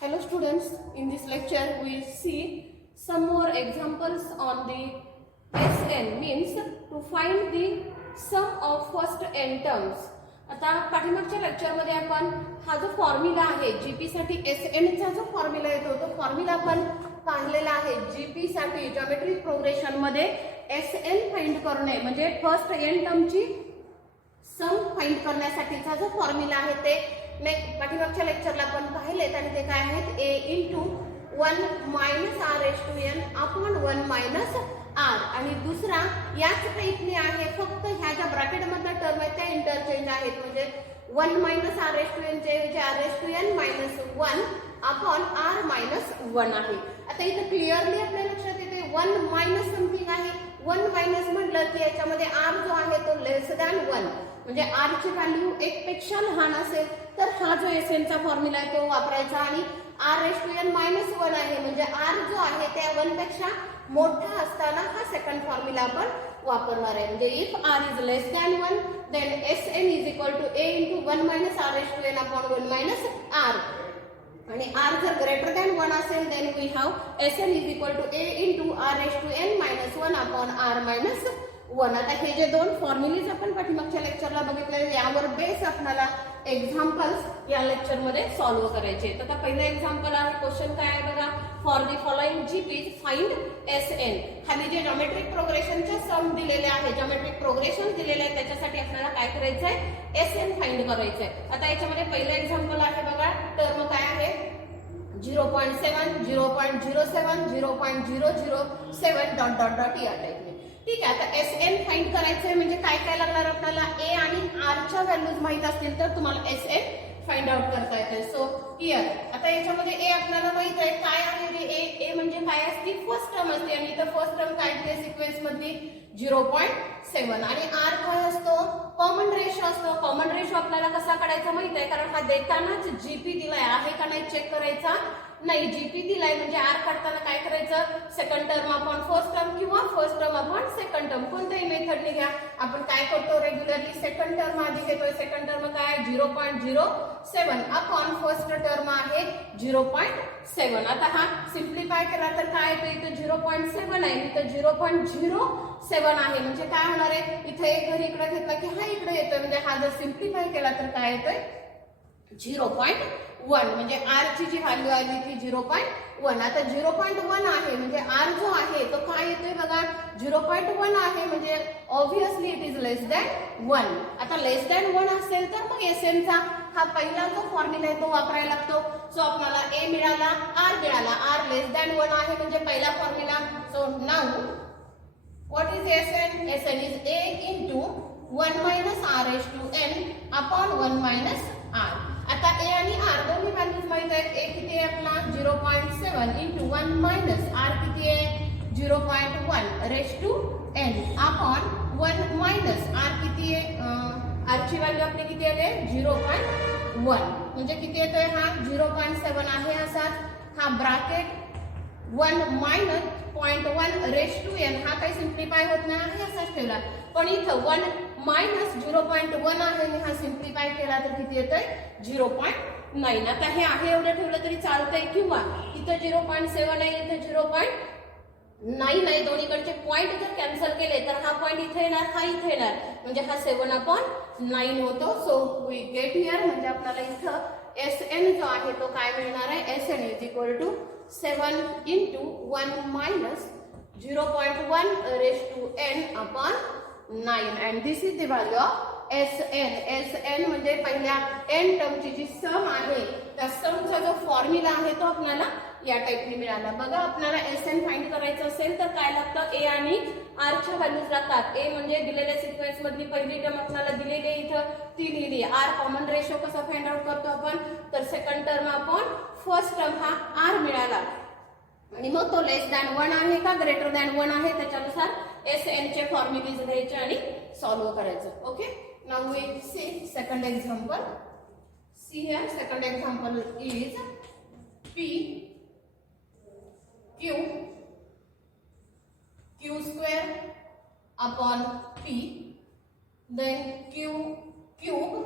Hello students, in this lecture we see some more examples on the Sn, means to find the sum of first n terms. आता पाठीमागच्या lecture मध्ये आपण हा जो formula आहे GP साठी Sn चा जो फॉर्म्युला येतो तो फॉर्म्युला आपण पाहिलेला आहे. जीपी साठी ज्योमेट्रिक प्रोग्रेशन मध्ये Sn फाइंड करणे म्हणजे फर्स्ट n टर्मची सम फाइंड करण्यासाठीचा जो फॉर्म्युला आहे ते पाठीमागच्या लेक्चरला आपण पाहिलेत आणि ते काय आहेत a into 1 minus r s to n upon 1 minus r आणि दुसरा याच टाइपने आहे फक्त ह्या ज्या ब्रॅकेट मधला टर्म आहे त्या इंटरचेंज आहेत म्हणजे 1 minus r s to n चे ऐवजी r s to n minus 1 upon r minus 1 आहे. आता इथे क्लिअरली आपल्या लक्षात येते 1 मायनस समथिंग आहे. 1 मायनस म्हटलं की याच्यामध्ये आर जो आहे तो लेस दॅन 1 म्हणजे आर ची व्हॅल्यू 1 पेक्षा लहान असेल तर हा जो Sn चा फॉर्म्युला आहे तो वापरायचा आणि r s to n minus 1 आहे म्हणजे आर जो आहे त्या 1 पेक्षा मोठा असताना हा सेकंड फॉर्म्युला आपण वापरणार आहे. म्हणजे if r is less than 1 then Sn is equal to a into 1 minus r s to n upon 1 minus r आणि आर जर ग्रेटर दॅन 1 असेल then we have Sn is equal to a into r s to n minus 1 upon r minus 1. आता हे जे दोन formulas आपण पाठीमागच्या लेक्चरला बघितले यावर बेस आपल्याला एक्झाम्पल्स या लेक्चर मध्ये सॉल्व्ह करायचे. तर आता पहिलं एक्झाम्पल आहे. क्वेश्चन काय आहे बघा. For the following GPs find Sn. खाली जे ज्योमेट्रिक प्रोग्रेशनचे सम दिलेले आहे ज्योमेट्रिक प्रोग्रेशन दिलेले आहे त्याच्यासाठी आपल्याला काय करायचं आहे Sn फाइंड करायचं आहे. आता याच्यामध्ये पहिलं एक्झाम्पल आहे बघा. टर्म काय आहे 0.7 0.07 0.007 डॉट डॉट डॉट या टाइपने. ठीक आहे. आता Sn फाइंड करायचंय म्हणजे काय काय लागणार आपल्याला a आणि r च्या व्हॅल्यूज माहित असतील तर तुम्हाला Sn फाइंड आउट करता येते. सो हियर आता याच्यामध्ये a आपल्याला माहित आहे काय आहे रे a म्हणजे काय असते फर्स्ट टर्म असते आणि इथं फर्स्ट टर्म काय असते सिक्वेन्स मधली 0.7 आणि r काय असतो कॉमन रेशो असतो. कॉमन रेशो आपल्याला कसा काढायचा माहित आहे कारण हा देतानाच जीपी दिलाय आहे का नाही चेक करायचा नाही. जीपी दिलाय म्हणजे आर काढताना काय करायचं second term upon first term किंवा first term upon second term कोणत्याही मेथडने घ्या. आपण काय करतो रेग्युलरली सेकंड टर्म आधी घेतोय. सेकंड टर्म काय 0.07 अपॉन फर्स्ट टर्म आहे 0.7. आता हा सिम्प्लिफाय केला तर काय येतो इथे 0.7 आहे इथे 0.07 आहे म्हणजे काय होणार आहे इथे एक जर इकडे घेतला की हा इकडे येतोय म्हणजे हा जर सिम्प्लिफाय केला तर काय येतोय 0.1 म्हणजे आर ची जी व्हॅल्यू आली ती 0.1. आता 0.1 आहे म्हणजे आर जो आहे तो काय येतोय बघा 0.1 आहे म्हणजे obviously it is less than 1. आता लेस दॅन 1 असेल तर मग Sn चा हा पहिला जो फॉर्म्युला आहे तो वापरायला लागतो. सो आपल्याला a मिळाला r मिळाला. r लेस दॅन 1 आहे म्हणजे पहिला formula. So now what is Sn? Sn is a into 1 minus r s to n upon 1 minus r. आता a आणि r दोन्ही व्हॅल्यूज माहित आहेत. a किती आहे आपला 0.7 इंटू 1 मायनस r किती आहे 0.1 raise to n upon 1 minus r किती आहे r ची व्हॅल्यू आपली किती आली 0.1 म्हणजे किती येतोय हा 0.7 आहे असाच हा bracket 1 minus 0.1 raise to n हा काही सिम्प्लिफाय होत नाही आहे असाच ठेवला पण इथं 1 मायनस 0.1 आहे आणि हा सिम्प्लिफाय केला तर किती येतोय 0.9. आता हे आहे एवढं ठेवलं तरी चालतंय किंवा इथं 0.7 आहे इथं 0.9 आहे दोन्हीकडचे पॉइंट जर कॅन्सल केले तर हा पॉइंट इथे येणार हा इथे येणार म्हणजे हा 7/9 होतो. सो वी गेट हियर म्हणजे आपल्याला इथं Sn जो आहे तो काय मिळणार आहे Sn is equal to 7 into 1 minus 0.1 raise to n upon 9 and this is the value of Sn. Sn म्हणजे पहिल्या n टर्मची जी सम आहे त्या समचा जो फॉर्म्युला आहे तो आपल्याला या टाइपने मिळाला. बघा आपल्याला Sn फाइंड करायचं असेल तर काय लागतं a आणि r च्या व्हॅल्यूज लागतात. a म्हणजे दिलेल्या सिक्वेन्स मधली पहिली टर्म आपल्याला दिलेली इथं ती लिहिली. r कॉमन रेशो कसा फाइंड आउट करतो आपण तर second term upon first term हा r मिळाला आणि मग तो लेस दॅन 1 आहे का ग्रेटर दॅन 1 आहे त्याच्यानुसार Sn चे फॉर्म्युलेज घ्यायचे आणि सॉल्व्ह करायचं. Okay now we see second example. See here second example is p q square upon p then q cube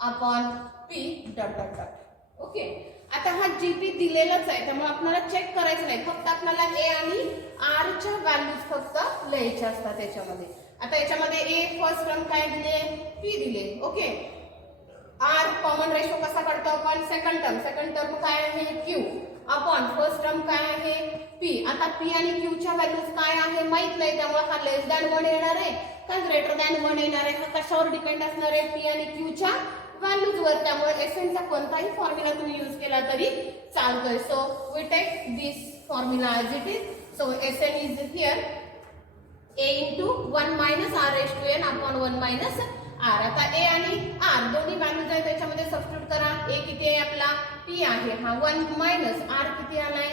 upon p dot dot dot. Okay, आता हा जीपी दिलेलाच आहे त्यामुळे आपल्याला चेक करायचं नाही, फक्त आपल्याला ए आणि आर च्या व्हॅल्यूज फक्त लिहायच्या असतात त्याच्यामध्ये. आता याच्यामध्ये ए फर्स्ट टर्म काय दिले, पी दिले. ओके, आर कॉमन रेशो कसा काढतो आपण, सेकंड टर्म काय आहे क्यू अपॉन फर्स्ट टर्म काय आहे पी. आता पी आणि क्यू च्या व्हॅल्यूज काय आहे माहित नाही, त्यामुळे हा लेस दॅन 1 येणार आहे का ग्रेटर दॅन 1 येणार आहे, हा कशावर डिपेंड असणार आहे, पी आणि क्यू च्या व्हॅल्यूज वर. त्यामुळे एसएन चा कोणताही फॉर्म्युला तुम्ही यूज केला तरी चालतोय. So we take this formula as it is. So SN is here a into 1 minus r raised to n upon 1 minus r. आता a आणि r दोन्ही व्हॅल्यूज आहेत त्याच्यामध्ये सबस्टिट्यूट करा. a किती आहे आपला p आहे, हा 1 minus r किती आलाय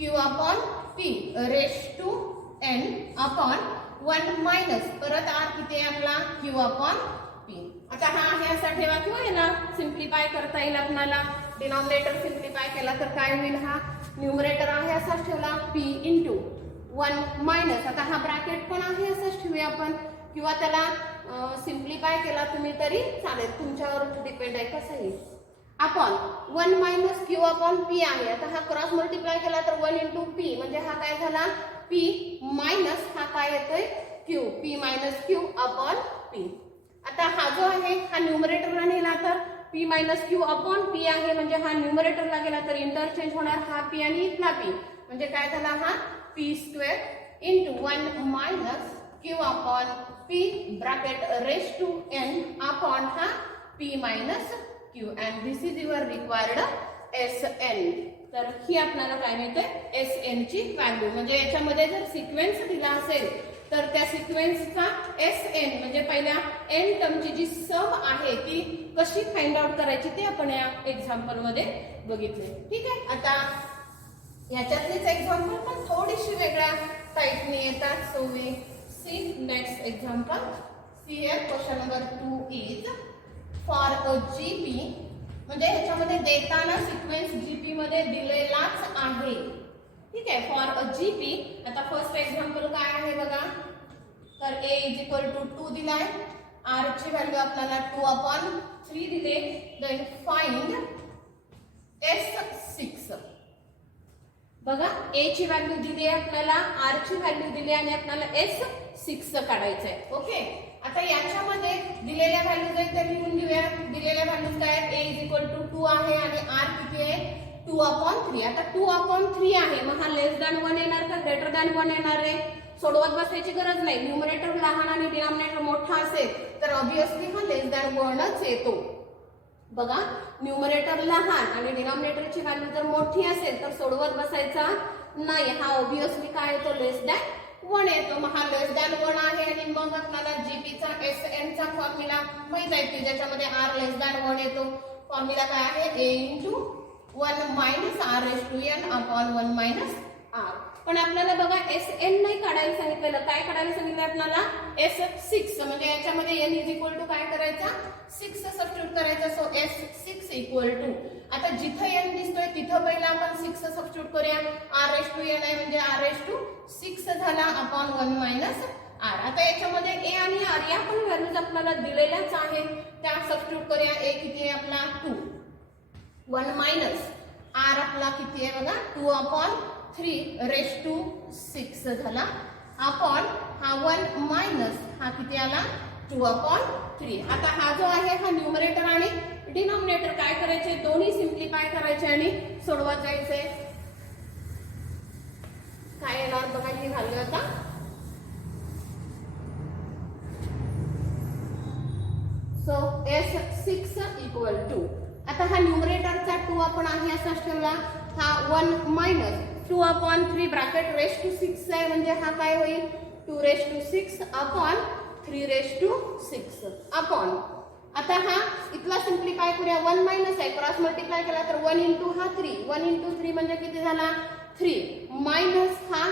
q upon p raised to n upon 1 minus परत r किती आहे आपला q upon p. आता हा आहे असा ठेवा किंवा याला सिम्प्लिफाय करता येईल आपल्याला. डिनॉमिनेटर सिम्प्लिफाय केला तर काय होईल, हा न्यूमरेटर आहे असाच ठेवला p into 1 मायनस. आता हा ब्रॅकेट पण आहे असाच ठेवूया आपण, किंवा त्याला सिम्प्लिफाय केला तुम्ही तरी चालेल, तुमच्यावर डिपेंड आहे कसंही. Upon 1 minus Q upon P आहे. आता हा क्रॉस मल्टिप्लाय केला तर 1 इंटू पी म्हणजे हा काय झाला पी मायनस हा काय येतोय Q, P minus Q upon P. आता हा जो आहे हा न्यूमरेटरला नेला तर P minus Q upon P आहे म्हणजे हा न्यूमरेटरला गेला तर इंटरचेंज होणार, हा पी आणि इथला पी म्हणजे काय झाला हा p square into 1 minus q upon p bracket raised to n upon ha p minus q and this is your required SN. तर ही आपल्याला काय मिळते SN ची व्हॅल्यू. म्हणजे याच्यामध्ये जर सिक्वेन्स दिला असेल तर त्या सिक्वेन्सचा SN म्हणजे पहिल्या n टर्मची जी सम आहे ती कशी फाइंड आउट करायची ते आपण या एक्झाम्पल मध्ये बघितले. ठीक आहे, आता याच्यातलीच एक्झाम्पल पण थोडीशी वेगळ्या टाइपने येतात. So we see next example. See here question number 2 is for a GP म्हणजे ह्याच्यामध्ये देताना सिक्वेन्स जीपी मध्ये दिलेलाच आहे. ठीक आहे, फॉर अ जीपी. आता फर्स्ट एक्झाम्पल काय आहे बघा, तर a इज इक्वल टू 2 दिलाय, r ची व्हॅल्यू आपल्याला 2/3 दिले, देन फाइंड s6. बघा a ची व्हॅल्यू दिली आहे आपल्याला, r ची व्हॅल्यू दिली आणि आपल्याला s6 काढायचं आहे. ओके, आता याच्यामध्ये दिलेल्या व्हॅल्यूज आहेत त्या लिहून घेऊया. दिलेल्या व्हॅल्यूज काय आहेत, a इज इक्वल टू 2 आहे आणि r किती आहे 2/3. आता 2/3 आहे मग हा लेस दॅन 1 येणार का ग्रेटर दॅन 1 येणार आहे. सोडवत बसायची गरज नाही, न्यूमरेटर लहान आणि डिनॉमिनेटर मोठा असेल तर ऑब्विसली हा लेस दॅन 1च येतो. बघा, न्यूमरेटर लहान आणि डिनॉमिनेटरची व्हॅल्यू जर मोठी असेल तर सोडवत बसायचा नाही, हा ऑब्विसली काय येतो लेस दॅन 1 येतो. मग हा लेस दॅन 1 आहे आणि मग आपल्याला जीपीचा SN चा फॉर्म्युला माहित आहे की ज्याच्यामध्ये r लेस दॅन 1 येतो. फॉर्म्युला काय आहे a into 1 minus r raise to n upon 1 minus r. पण आपल्याला बघा SN नाही काढायला सांगितलेलं, काय काढायला सांगितलं आपल्याला S6 म्हणजे याच्यामध्ये n इज इक्वल टू काय करायचा 6 सबस्टिट्यूट करायचा. सो S6 इक्वल टू, आता जिथं n दिसतोय तिथं पहिला आपण 6 सबस्टिट्यूट करूया. r रेज टू n आहे म्हणजे r रेज टू 6 झाला अपॉन 1 मायनस r. आता याच्यामध्ये a आणि r या पण व्हॅल्यूज आपल्याला दिलेल्याच आहेत त्या सबस्टिट्यूट करूया. a किती आहे आपला 2, 1 मायनस r आपला किती आहे बघा 2/3 रेज टू 6 झाला अपॉन हा 1 मायनस हा किती आला 2/3. आता हा जो आहे हा न्यूमरेटर आणि डिनॉमिनेटर काय करायचे दोन्ही सिम्प्लिफाय करायचे आणि सोडवत जायचे. काय येणार बघा ही व्हॅल्यू आता सो S6 इक्वल टू, आता हा न्यूमरेटरचा 2 आपण आहे असाच ठेवला, हा 1 मायनस 2/3 ब्रॅकेट रेज टू 6 आहे म्हणजे हा काय होईल 2 raise to 6 upon 3 raise to 6 upon. आता हा इथला सिम्प्लिफाय करूया, 1 मायनस आहे क्रॉस मल्टिप्लाय केला तर 1 इंटू हा 3, 1 इंटू 3 म्हणजे किती झाला 3 मायनस हा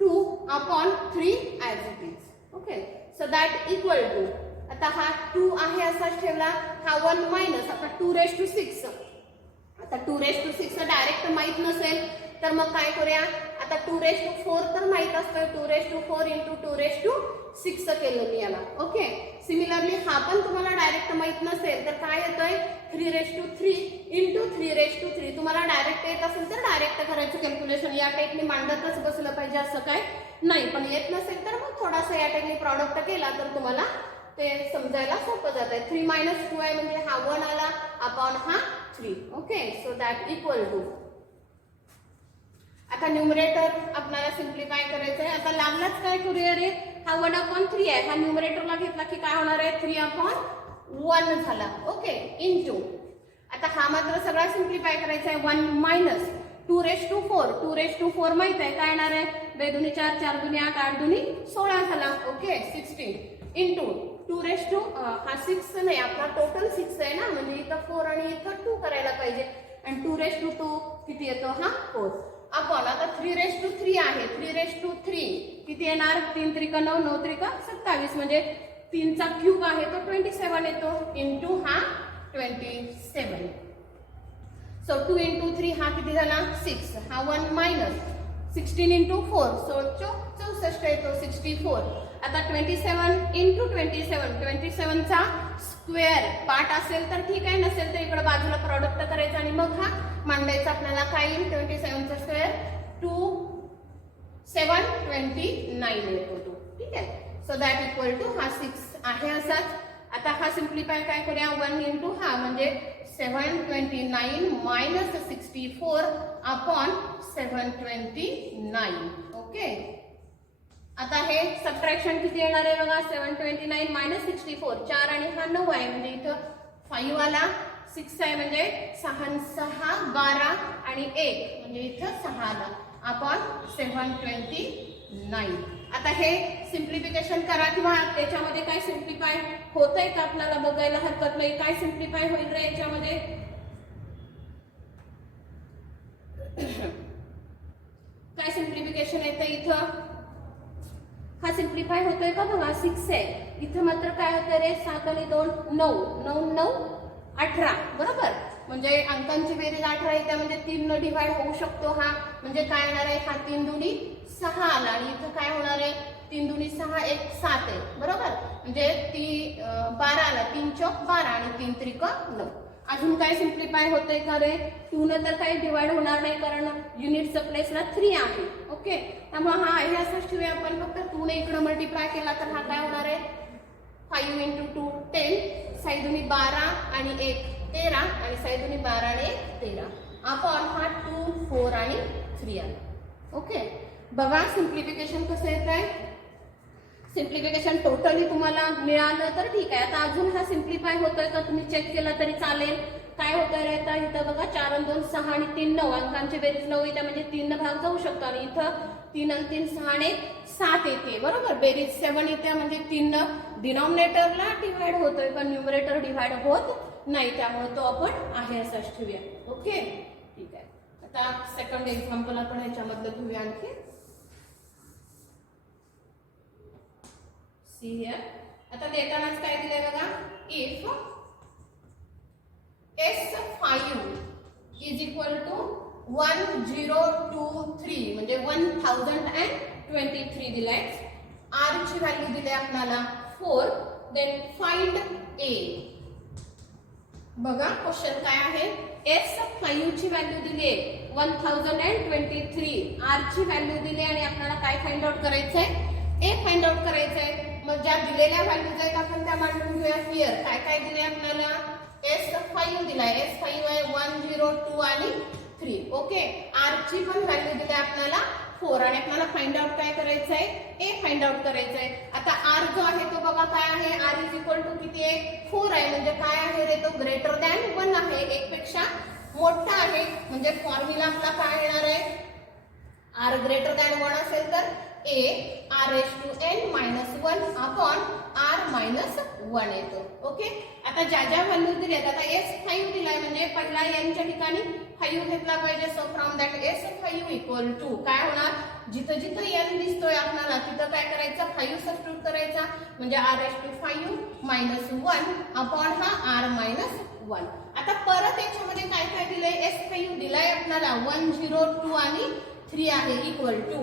2/3 as it is. Okay, so that equal to, आता हा 2 आहे असाच ठेवला, हा 1 मायनस आता 2 रेज टू 6. आता 2 रेज टू 6 डायरेक्ट माहित नसेल तर मग काय करूया, आता 2⁴ तर माहित असतं, 2⁴ इंटू 2⁶ केलं मी याला. ओके, सिमिलरली हा पण तुम्हाला डायरेक्ट माहित नसेल तर काय येतोय 3⁵ इंटू 3⁵. तुम्हाला डायरेक्ट येत असेल तर डायरेक्ट करायचं कॅल्क्युलेशन, या टाईपने मांडतच बसलं पाहिजे असं काय नाही. पण येत नसेल तर मग थोडासा या टाईपने प्रॉडक्ट केला तर तुम्हाला ते समजायला सोपं जात आहे. 3 - 2 आहे म्हणजे हा 1 आला अपॉन हा 3. Okay, so that equal to. आता न्यूमरेटर आपल्याला सिम्प्लिफाय करायचं आहे. आता लागलाच काय करूया रे, हा 1/3 आहे, हा न्यूमरेटरला घेतला की काय होणार आहे 3/1 झाला. ओके, इंटू आता हा मात्र सगळा सिम्प्लिफाय करायचा आहे. 1 मायनस 2⁴. 2⁴ माहित आहे काय येणार आहे, 2 दुनी 4, 4 दुनी 8, 8 दुनी 16 झाला. ओके, 16 इंटू 2 हा 6 नाही, आपला टोटल 6 आहे ना, म्हणजे इथं 4 आणि इथं 2 करायला पाहिजे. आणि 2⁴ किती येतो हा 4 अपॉन आता 3⁵ आहे. 3⁵ किती येणार, 3 त्रिक 9, 9 त्रिक 27 म्हणजे 3 चा क्यूब आहे तो 27 येतो इंटू हा 27. सो 2 इंटू 3 हा किती झाला 6. हा 1 मायनस 16 इंटू 4 सो 64 येतो 64. आता 27 इंटू 27 चा स्क्वेअर पार्ट असेल तर ठीक आहे, नसेल तर इकडे बाजूला प्रॉडक्ट करायचं आणि मग हा मांडायचा. आपल्याला काय येईल 27 चा स्क्वेअर 2729 येतो तो. ठीक आहे, सो दॅट इक्वल टू हा 6 आहे असाच. आता हा सिम्प्लिफाय काय करूया 1 इंटू हा म्हणजे 729 मायनस 64 अपॉन 729. ओके, आता हे सबट्रॅक्शन किती येणार आहे बघा, 729 मायनस 64, 4 आणि हा 9 आहे म्हणजे इथं 5 आला, 6 आहे म्हणजे 6 6 12 आणि 1 म्हणजे इथं 6 आला अपॉन 729. आता हे सिम्प्लिफिकेशन करा किंवा त्याच्यामध्ये काय सिम्प्लिफाय होतंय का आपल्याला बघायला हरकत नाही. काय सिम्प्लिफाय होईल रे याच्यामध्ये, काय सिम्प्लिफिकेशन येतं इथं, हा सिम्प्लिफाय होतोय का बघा 6 आहे, इथं मात्र काय होतं रे 7 आणि 2 9, 9 9 18 बरोबर, म्हणजे अंकांची बेरीज 18 येते म्हणजे 3 न डिवाइड होऊ शकतो हा, म्हणजे काय येणार आहे हा 3 दुनी 6 आला आणि इथं काय होणार आहे 3 दुनी 6 1 7 आहे बरोबर, म्हणजे 12 आला, 3 चौक 12 आणि 3 त्रिक 9. अजून काय सिम्प्लिफाय होतंय का रे, 2 न तर काही डिवाइड होणार नाही कारण युनिटच्या प्लेसला 3 आहे. ओके, त्यामुळे हा आहे असंच ठेवूया आपण, फक्त 2 ने इकडे मल्टिप्लाय केला तर हा काय होणार आहे 5 इंटू 2 10, 6 दुनी 12 आणि 1 13 आणि 6 दुनी 12 आणि 1 13 अपॉन हा 2 4 आणि 3 आला. ओके, बघा सिम्प्लिफिकेशन कसं येत आहे, सिम्प्लिफिकेशन टोटली तुम्हाला मिळालं तर ठीक आहे. आता अजून हा सिम्प्लिफाय होतोय का तुम्ही चेक केला तरी चालेल. काय होतंय रे आता इथं बघा 4 आणि 2 6 आणि 3 9, अंकांची बेरीज 9 येते म्हणजे 3 भाग जाऊ शकतो आणि इथं 3 आणि 3 6 आणि 7 येते बरोबर, बेरीज 7 येते म्हणजे 3 डिनॉमिनेटरला डिवाइड होतोय पण न्यूमरेटर डिवाइड होत नाही, त्यामुळे तो आपण आहे असाच ठेवूया. ओके, ठीक आहे. आता सेकंड एक्झाम्पल आपण ह्याच्यामधलं घेऊया आणखी. आता देतानाच काय दिलंय बघा, if S5 is equal to 1023 म्हणजे 1023 दिलाय, R ची व्हॅल्यू दिली आपल्याला 4, देन फाइंड A. बघा क्वेश्चन काय आहे, S5 ची व्हॅल्यू दिली आहे 1023, R ची व्हॅल्यू दिली आणि आपल्याला काय फाइंड आउट करायचंय, A फाइंड आउट करायचंय. मग ज्या दिलेल्या व्हॅल्यूज आहेत आपण त्या मांडून घेऊया. हिअर काय काय दिले आपल्याला, S5 दिलाय, S5 आहे 102 आणि 3. ओके, R ची पण व्हॅल्यू दिली आपल्याला 4 आणि आपल्याला फाइंड आउट काय करायचंय, A फाइंड आउट करायचंय. आता R जो आहे तो बघा काय आहे, R इज इक्वल टू किती आहे 4 आहे म्हणजे काय आहे रे, तो ग्रेटर दॅन 1 आहे, 1 पेक्षा मोठा आहे म्हणजे फॉर्म्युला आपला काय येणार आहे, R ग्रेटर दॅन 1 असेल तर A R⁻n-1 अपॉन R-1 येतो. ओके, आता ज्या ज्या व्हॅल्यू दिल्यात, आता S5 दिलाय म्हणजे पहिला n च्या ठिकाणी 5 घेतला पाहिजे. So from that S5 equal to काय होणार, जिथं जिथं n दिसतोय आपल्याला तिथं काय करायचं 5 सबस्टिट्यूट करायचा म्हणजे R⁻1 अपॉन हा R-1. आता परत याच्यामध्ये काय काय दिलंय, S5 दिलाय आपल्याला 102 आणि 3 आहे इक्वल टू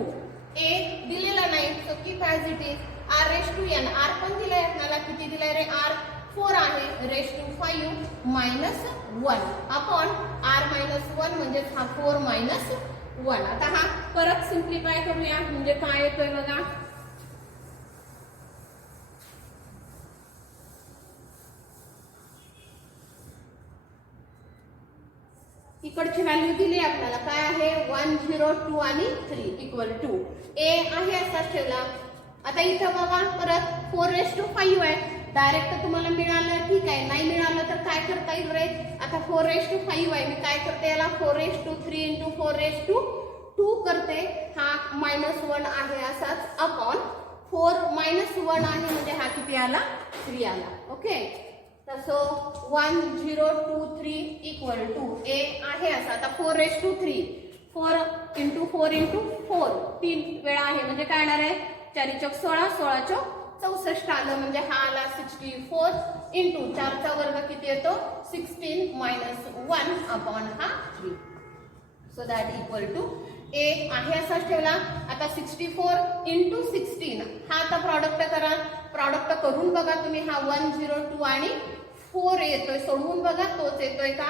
ए दिलेला नाही so keep as it is r raise to n r पण दिलाय आपल्याला किती दिलाय रे r 4 आहे raise to 5 minus 1 upon r minus 1 म्हणजे हा 4 मायनस 1. आता हा परत सिम्प्लिफाय करूया म्हणजे काय येतोय बघा. इकडची व्हॅल्यू दिली आपल्याला काय आहे 1 0 2 आणि 3 इक्वल टू ए आहे असाच ठेवला. आता इथं बघा परत 4:5 आहे डायरेक्ट तुम्हाला मिळालं ठीक आहे नाही मिळालं तर काय करता येईल रे. आता 4:5 आहे मी काय करते याला 4:3 × 4:2 करते हा -1 आहे असाच अपॉन 4 -1 आहे म्हणजे हा किती आला 3 आला. ओके सो 1 0 2 3 इक्वल टू ए आहे असा. आता 4:3 4 × 4 × 4 3 वेळा आहे म्हणजे काय येणार आहे 4 चौक 16 16 चौक 64 आलं म्हणजे हा आला 64 इंटू 4 चा वर्ग किती येतो 16 -1 अपॉन हा 3 सो दॅट इक्वल टू ए आहे असाच ठेवला. आता 64 × 16 हा आता प्रॉडक्ट करा. प्रॉडक्ट करून बघा तुम्ही हा 1 0 2 आणि 4 येतोय सोडवून बघा तोच येतोय का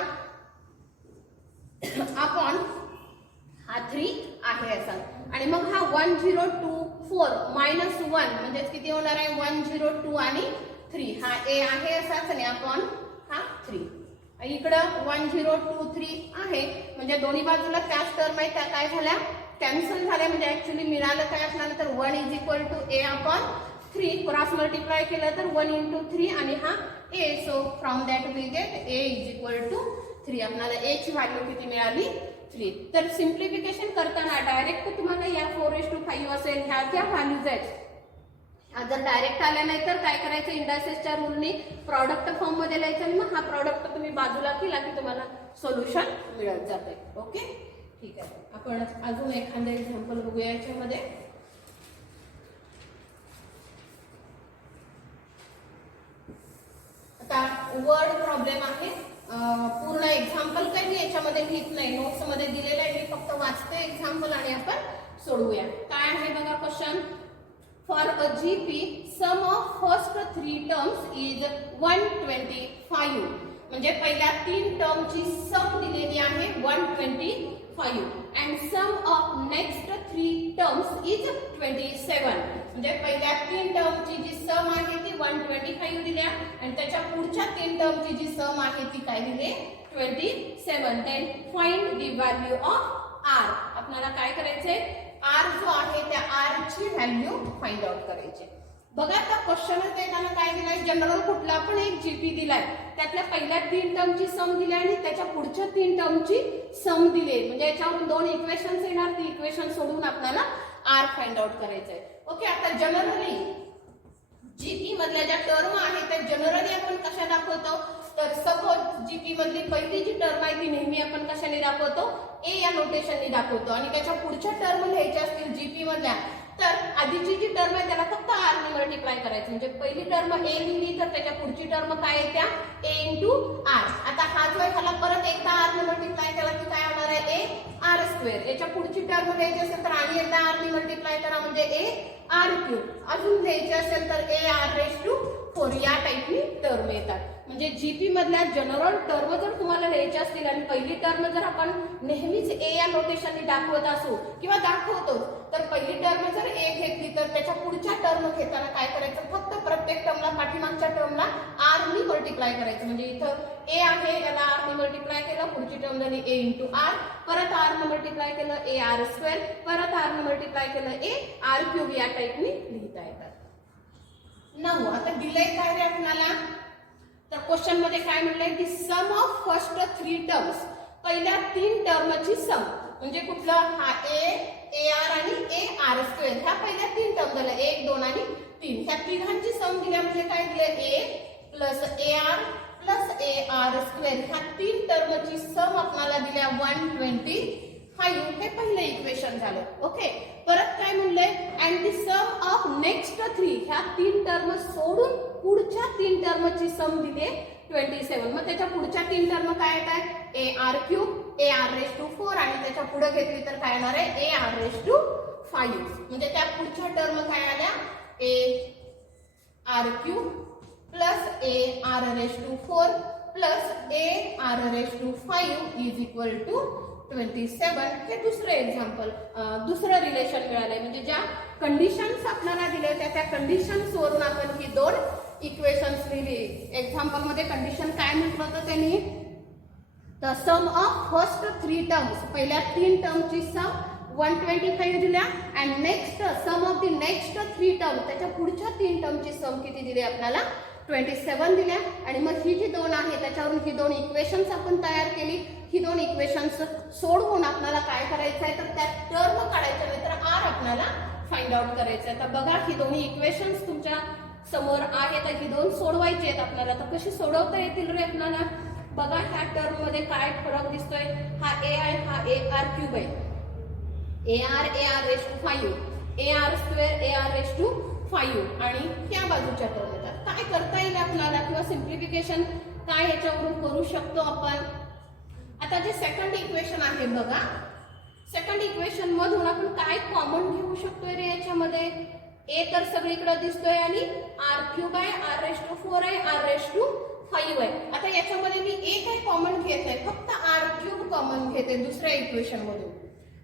अपॉन हा 3 आहे असा. आणि मग हा 1 0 2 4 -1 म्हणजे किती होणार आहे 1 0 2 आणि 3 हा ए आहे असाच आणि अपॉन हा 3. इकडं 1 0 2 3 आहे म्हणजे दोन्ही बाजूला त्याच टर्म आहे त्या काय झाल्या कॅन्सल झाल्या म्हणजे ऍक्च्युली मिळालं काय आपल्याला तर 1 = a अपॉन 3 क्रॉस मल्टिप्लाय केलं तर 1 × 3 आणि हा a so from that we get a = 3. आपल्याला a ची व्हॅल्यू किती मिळाली 3. तर सिम्प्लिफिकेशन करताना डायरेक्ट तुम्हाला या 4:5 असेल ह्या त्या व्हॅल्यूज आहेत जर डायरेक्ट आल्या नाही तर काय करायचं इंडायसेसच्या रूलनी प्रॉडक्ट फॉर्म मध्ये लिहायचं आणि मग हा प्रॉडक्ट तुम्ही बाजूला केला की तुम्हाला सोल्युशन मिळत जाते. ओके ठीक आहे आपण अजून एखादं एक्झाम्पल बघूया याच्यामध्ये. आता वर्ड प्रॉब्लेम आहे पूर्ण एक्झाम्पल काही मी याच्यामध्ये लिहित नाही नोट्स मध्ये दिलेलं आहे मी फक्त वाचते एक्झाम्पल आणि आपण सोडवूया. काय आहे बघा question. For a GP, sum of first 3 terms is 125. म्हणजे पहिल्या 3 टर्मची सम दिलेली आहे 125 and sum of next 3 terms is 27. म्हणजे पहिल्या 3 टर्मची जी सम आहे ती 125 दिल्या आणि त्याच्या पुढच्या 3 टर्मची जी सम आहे ती काय दिली 27. Then find the value of r. आपल्याला काय करायचंय r जो आहे त्या r ची व्हॅल्यू फाइंड आउट करायची. बघा आता क्वेश्चन देताना काय दिलाय जनरल कुठला पण एक जीपी दिलाय त्यातल्या पहिल्या 3 टर्मची सम दिली आणि त्याच्या पुढच्या 3 टर्मची सम दिली म्हणजे याच्यावरून 2 इक्वेशन्स येणार ती इक्वेशन सोडून आपल्याला r फाइंड आउट करायचंय. ओके आता जनरली जीपी मधल्या ज्या टर्म आहेत त्या जनरली आपण कशा दाखवतो तर सपोज जीपी मधली पहिली जी टर्म आहे ती नेहमी आपण कशाने दाखवतो ए या नोटेशनने दाखवतो आणि त्याच्या पुढच्या टर्म लिहायच्या असतील जीपी मधल्या तर आधीची जी टर्म आहे त्याला फक्त r ने मल्टिप्लाय करायचं म्हणजे पहिली टर्म a लिहिली तर त्याच्या पुढची टर्म काय येत्या a × r. आता हा जो आहे ह्याला परत एकदा r ने मल्टिप्लाय केला की काय होणार आहे a r². याच्या पुढची टर्म लिहायची असेल तर आणि एकदा r ने मल्टिप्लाय करा म्हणजे a r³. अजून लिहायची असेल तर a r⁴ या टाइपनी टर्म येतात. म्हणजे जीपी मधल्या जनरल टर्म जर तुम्हाला लिहायचे असतील आणि पहिली टर्म जर आपण नेहमीच ए या नोटेशनने दाखवत असू किंवा दाखवतो तर पहिली टर्म जर ए घेतली तर त्याच्या पुढच्या टर्म घेताना काय करायचं फक्त प्रत्येक टर्मला पाठीमागच्या टर्मला r ने मल्टिप्लाय करायचं. म्हणजे इथं ए आहे याला r ने मल्टिप्लाय केलं पुढची टर्म झाली a × r परत r ने मल्टिप्लाय केलं a r² परत r ने मल्टिप्लाय केलं a r³ या टाइपनी लिहिता येतात. 9 आता दिलंय काय रे आपल्याला तर क्वेश्चन मध्ये काय म्हणलंय की सम ऑफ फर्स्ट 3 टर्म्स पहिल्या 3 टर्मची सम म्हणजे कुठलं हा a ar आणि a r² ह्या पहिल्या 3 टर्म झाल्या 1 2 आणि 3 ह्या तिघांची सम दिल्या म्हणजे काय दिलं a + ar + ar² ह्या 3 टर्मची सम आपल्याला दिल्या 125 हे पहिलं इक्वेशन झालं. ओके परत काय म्हणलंय and the sum of next 3 ह्या 3 टर्म सोडून पुढच्या 3 टर्मची सम दिली 27. मग त्याच्या पुढच्या 3 टर्म काय येत आहे A R cube a R raise to 4 आणि त्याच्या पुढे घेतली तर काय येणार आहे ए आर रेस टू 5. म्हणजे त्या पुढच्या टर्म काय आल्या a R cube plus A R raise to 4 plus A R raise to 5 is equal to 27. हे दुसरं एक्झाम्पल, दुसरं रिलेशन मिळालंय. म्हणजे ज्या कंडिशन्स आपल्याला दिल्या होत्या त्या कंडिशन्स वरून आपण ही 2 इक्वेशन्स लिहिली. एक्झाम्पल मध्ये कंडिशन काय म्हटलं होतं त्यांनी, the sum of first 3 terms, पहिल्या 3 टर्मची सम 125 दिल्या and next sum of the next 3 term, त्याच्या पुढच्या 3 टर्मची सम किती दिली आपल्याला 27 दिल्या. आणि मग ही जी 2 आहे त्याच्यावरून ही 2 इक्वेशन्स आपण तयार केली. ही 2 इक्वेशन्स सोडवून आपल्याला काय करायचं आहे तर त्या टर्म काढायच्या नाही तर आर आपल्याला फाइंड आउट करायचं आहे. तर बघा ही दोन्ही इक्वेशन्स तुमच्या समोर आहेत, ही 2 सोडवायची आहेत आपल्याला. तर कशी सोडवता येतील रे आपल्याला, बघा ह्या टर्म मध्ये काय फरक दिसतोय, हा ए आहे हा ए आर क्यूब आहे, A R raise to 5, A R square A R raise to 5 आणि त्या बाजूच्या टर्म येतात. काय करता येईल आपल्याला किंवा सिम्प्लिफिकेशन काय ह्याच्यावरून करू शकतो आपण. आता जे सेकंड इक्वेशन आहे बघा, सेकंड इक्वेशन मधून आपण काय कॉमन घेऊ शकतोय रे याच्यामध्ये, ए तर सगळीकडे दिसतोय आणि आर क्यूब आहे, आर रेस टू 4 आहे, आर रेस टू 5 आहे. आता याच्यामध्ये मी ए काय कॉमन घेत नाही, फक्त आर क्यूब कॉमन घेते दुसऱ्या इक्वेशन मधून.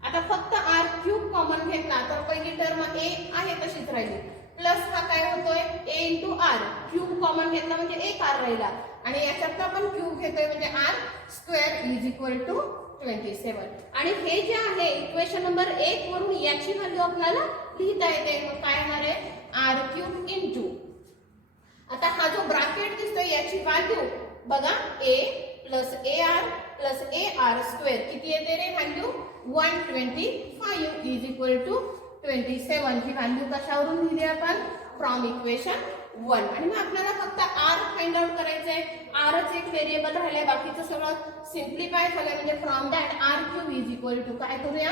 आता फक्त आर क्यूब कॉमन घेतला तर पहिली टर्म ए आहे तशीच राहिली, प्लस हा काय होतोय ए इंटू आर, क्यूब कॉमन घेतला म्हणजे एक आर राहिला आणि याच्यात आपण क्यूब घेतोय म्हणजे R square is equal to 27. आणि हे जे आहे इक्वेशन नंबर 1 वरून याची व्हॅल्यू आपल्याला लिहिता येते. मग काय येणार आहे आर क्यूब इंटू, आता हा जो ब्रॅकेट दिसतोय याची व्हॅल्यू बघा A plus A R square किती येते रे व्हॅल्यू 125 इज इक्वल टू 27. ही व्हॅल्यू कशावरून लिहिली आपण फ्रॉम इक्वेशन 1. आणि मग आपल्याला फक्त आर फाइंड आउट करायचं आहे. आरच एक व्हेरिएबल राहिलंय, बाकीचं सगळं सिम्प्लिफाय झालंय. म्हणजे from that R cube is equal to काय करूया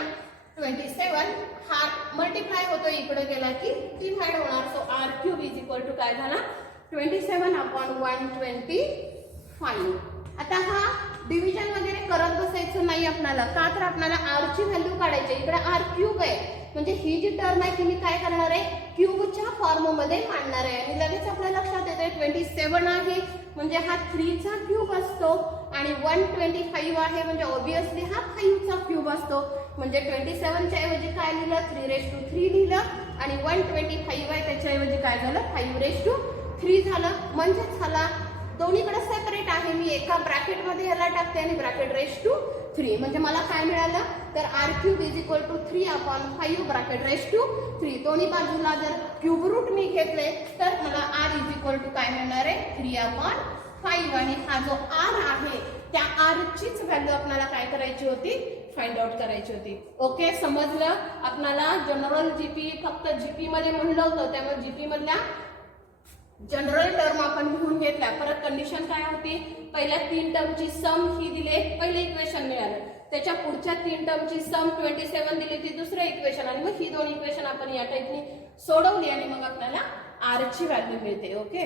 27, हा मल्टिप्लाय होतो इकडे गेला की डिव्हाइड होणार. So R cube is equal to काय झाला 27 अपॉन 125. आता हा डिव्हिजन वगैरे करत बसायचं नाही आपल्याला, का तर आपल्याला आर ची व्हॅल्यू काढायची. इकडे आर क्यूब आहे म्हणजे ही जी टर्म आहे ती मी काय करणार आहे क्यूबच्या फॉर्म मध्ये मांडणार आहे. आणि लगेच आपल्या लक्षात येते 27 आहे म्हणजे हा 3 चा क्यूब असतो आणि 125 आहे म्हणजे ऑब्विसली हा 5 चा क्यूब असतो. म्हणजे 27 च्या ऐवजी काय लिहिलं 3 रेस टू 3 लिहिलं आणि 125 आहे त्याच्याऐवजी काय झालं 5 रेस टू 3 झालं. म्हणजेच झाला दोन्हीकडे सेपरेट आहे, मी एका ब्रॅकेट मध्ये याला टाकते आणि ब्रॅकेट रेस टू 3 म्हणजे मला काय मिळालं तर R cube is equal to 3 upon 5 bracket raise to 3. दोन्ही बाजूला जर क्यूब रूट मी घेतले तर मला आर इज इक्वल टू काय मिळणार आहे 3 अपॉन 5. आणि हा जो आर आहे त्या आर चीच व्हॅल्यू आपल्याला काय करायची होती फाइंड आउट करायची होती. ओके समजलं आपल्याला. जनरल जीपी फक्त जीपी मध्ये म्हणलं होतं त्यामुळे जीपी मधल्या जनरल टर्म आपण लिहून घेतल्या. परत कंडिशन काय होती पहिल्या 3 टर्मची सम ही दिले पहिले इक्वेशन मिळालं, त्याच्या पुढच्या 3 टर्मची सम 27 दिली ती दुसरं इक्वेशन आणि मग ही 2 इक्वेशन आपण या टाइपनी सोडवली आणि मग आपल्याला आर ची व्हॅल्यू मिळते. ओके.